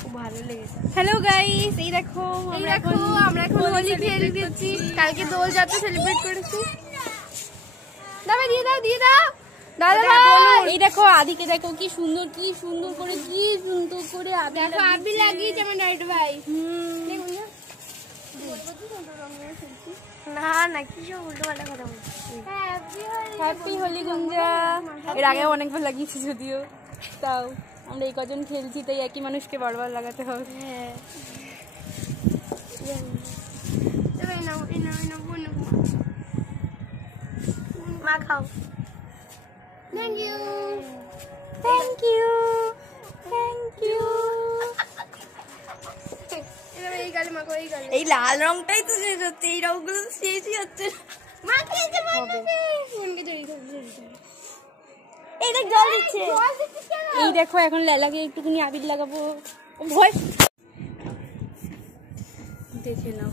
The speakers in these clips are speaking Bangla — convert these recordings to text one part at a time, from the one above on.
খুব ভালো লেগেছে। হ্যালো গাইস, এই দেখো আমরা এখন হোলি খেলে দিচ্ছি। কালকে দোল যাত্রা সেলিব্রেট করেছি। দাদা দিয়ে দাও দাদা ভাই। এই দেখো আদিকে দেখো কি সুন্দর করে দেখো আবির লাগিয়েছে আমার ডাইট ভাই। না না কি সব উল্টো পাল্টা কথা বলছিস। হ্যাপি হোলি গুঞ্জা। এর আগে অনেকবার লাগিয়েছি যদিও, তাও আমরা এই কজন খেলছি তাই একই মানুষকে বারবার লাগাতে হবে। হ্যাঁ মা খাও। Thank you. এই লাল রংটাই তো শেষ হচ্ছে, এই রংগুলো তো শেষই হচ্ছে। এই দেখ জল দিচ্ছে। এই দেখো এখন লালাকে একটুখানি আবির লাগাবো। ভয় দেখে নাও,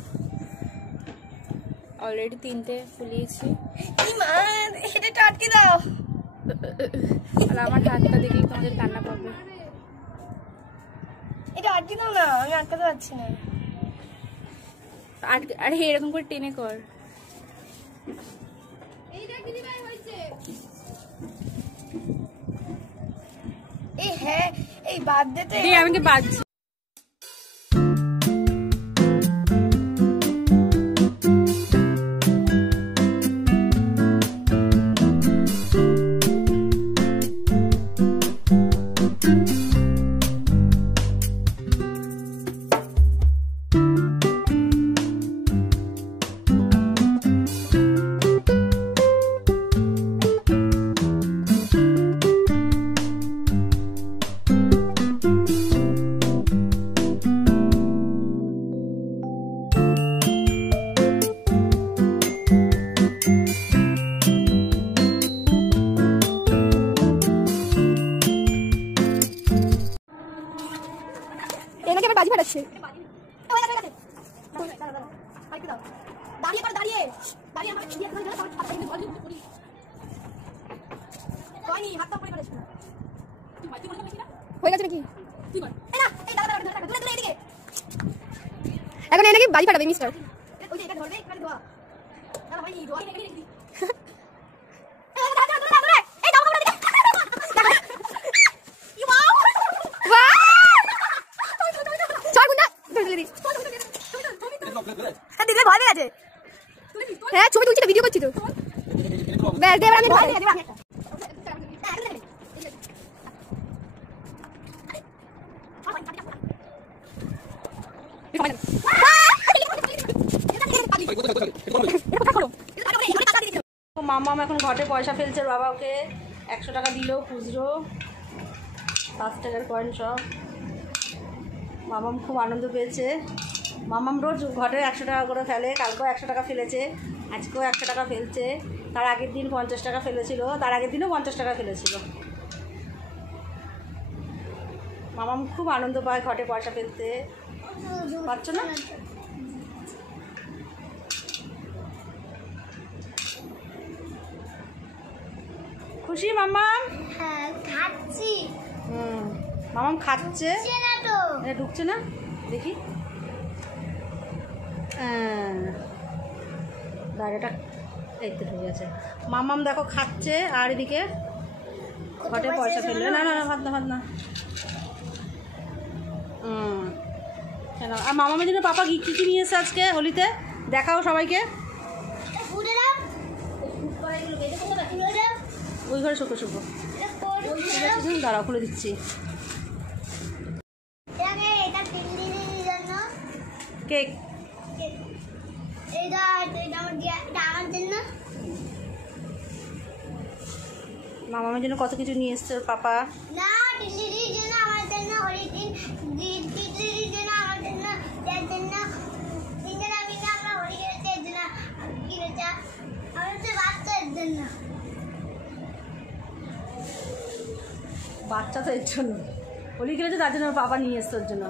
অলরেডি 3টে ফুলিয়েছি। এটা আটকে দাও। আর আমার হাতটা দেখেই তোমাদের কান্না পাবে। এটা আটকে দাও না, আমি আটকাতে পারছি না। আরে এরকম করে টেনে কর। এই হ্যাঁ এই বাদ দিতে আমাকে বাজছে। এনাকে আবার বাজি ফাটাচ্ছে। হয়ে গেছে নাকি? এখন এনাকে বাজি ফাটাবে মিস্টার। হ্যাঁ ছবি তুলছি তো, ভিডিও করছি তো। ব্যাস দে, এবার আমি মাম্মাম এখন ঘটে পয়সা ফেলছে। বাবা ওকে 100 টাকা দিল খুচরো, 5 টাকার কয়েন সব। মাম্মাম খুব আনন্দ পেয়েছে। মাম্মাম রোজ ঘটে 100 টাকা করে ফেলে। কালকেও 100 টাকা ফেলেছে, আজকেও 100 টাকা ফেলছে। তার আগের দিন 50 টাকা ফেলেছিল, তার আগের দিনও 50 টাকা ফেলেছিল। মাম্মাম খুব আনন্দ পায় ঘটে পয়সা ফেলতে। পারছো না? খুশি মাম্মাম? হ্যাঁ খাচ্ছি। মাম্মাম খাচ্ছে। এটা ঢুকছে না, দেখি। দাঁড়াটা এই তো ঢুকে গেছে। মাম্মাম দেখো খাচ্ছে, আর এদিকে ঘটে পয়সা ফেলবে। না না ভাত না। কেন? আর মামামের জন্য পাপা কী কী নিয়ে এসেছে আজকে হোলিতে? দেখাও সবাইকে। ওই ঘরে শুকো দাঁড়াও, খুলে দিচ্ছি। কেক মামামের জন্য কত কিছু নিয়ে এসছে ওর পাপা। বাচ্চা তো এর জন্য হোলি খেলেছে, তার জন্য ওর পাপা নিয়ে এসছে ওর জন্য।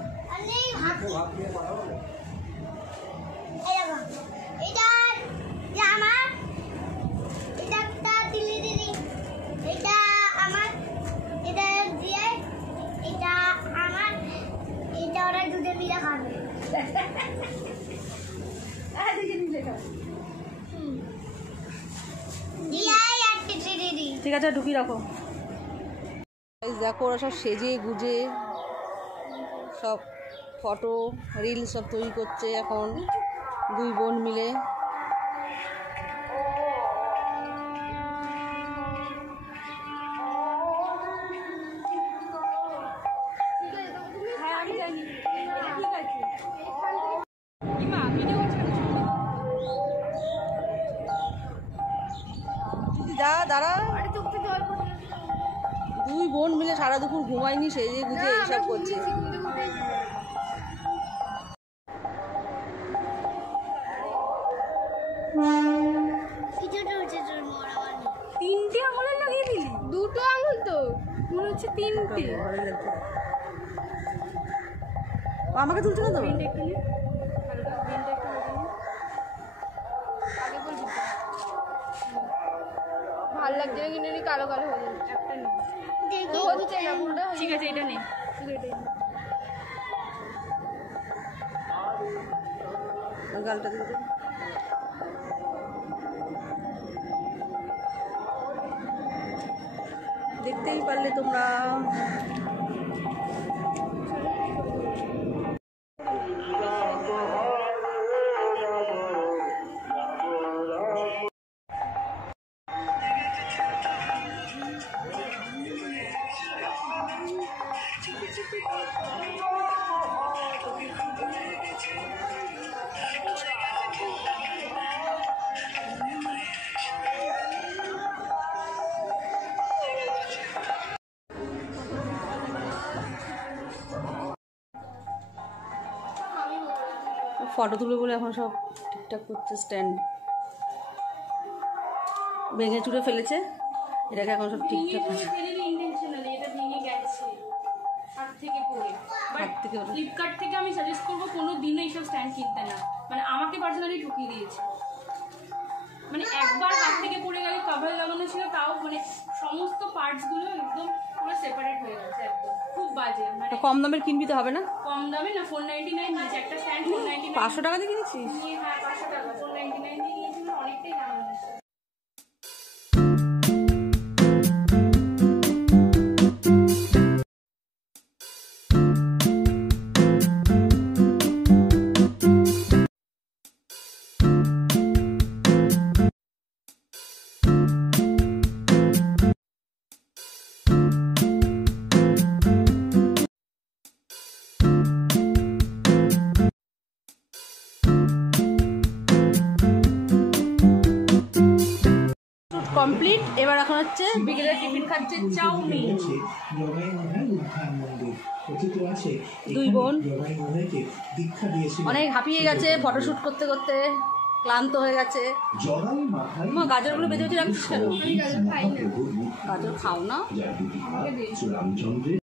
ঠিক আছে, ঢুকিয়ে রাখো। দেখো ওরা সব সেজে গুজে সব ফটো রিল সব তৈরি করছে এখন দুই বোন মিলে। যা দাঁড়া, দুই বোন মিলে সারা দুপুর ঘুমায়নি, সেজে গুজে এইসব করছে। তিনটে আঙুলে লাগিয়ে দিলি? দুটো আঙুল তো মনে হচ্ছে, তিনটে। আমাকে তুলছে না তো? ভালো লাগছে না কিন্তু কালো কালো হয়ে যাচ্ছে। একটা নেই, হচ্ছে না পুরোটা। ঠিক আছে, এটা নেই, শুধু এটাই। গালটা দিতে দেখতেই পারলে তোমরা। ফটো তুলে বলে এখন সব ঠিকঠাক করছে, স্ট্যান্ড ভেঙে চুড়ে ফেলেছে, এটাকে এখন সব ঠিকঠাক করছে। ফ্লিপকার্ট থেকে আমি সাজেস্ট করবো কোনো দিনও এইসব স্ট্যান্ড কিনতে না, মানে আমাকে পার্সোনালি ঠকিয়ে দিয়েছে। মানে একবার হাত থেকে পড়ে গেলে কভার লাগানো ছিল, তাও মানে সমস্ত পার্টসগুলো একদম পুরো সেপারেট হয়ে গেছে, একদম খুব বাজে। মানে কম দামের কিনবি তো হবে না? কম দামে না, 499 নিয়েছে একটা স্ট্যান্ড। 499 500 টাকা দিয়ে কিনেছিস? হ্যাঁ 500 টাকা, 499 দিয়ে নিয়েছিল, অনেকটাই দাম হয়েছে। কমপ্লিট। এবার এখন হচ্ছে বিকেলের টিফিন খাচ্ছে চাউমিন। দুই বোন অনেক হাঁপিয়ে গেছে, ফটোশুট করতে করতে ক্লান্ত হয়ে গেছে। গাজরগুলো বেঁচে বেঁচে রাখছিস কেন? গাজর খাও না?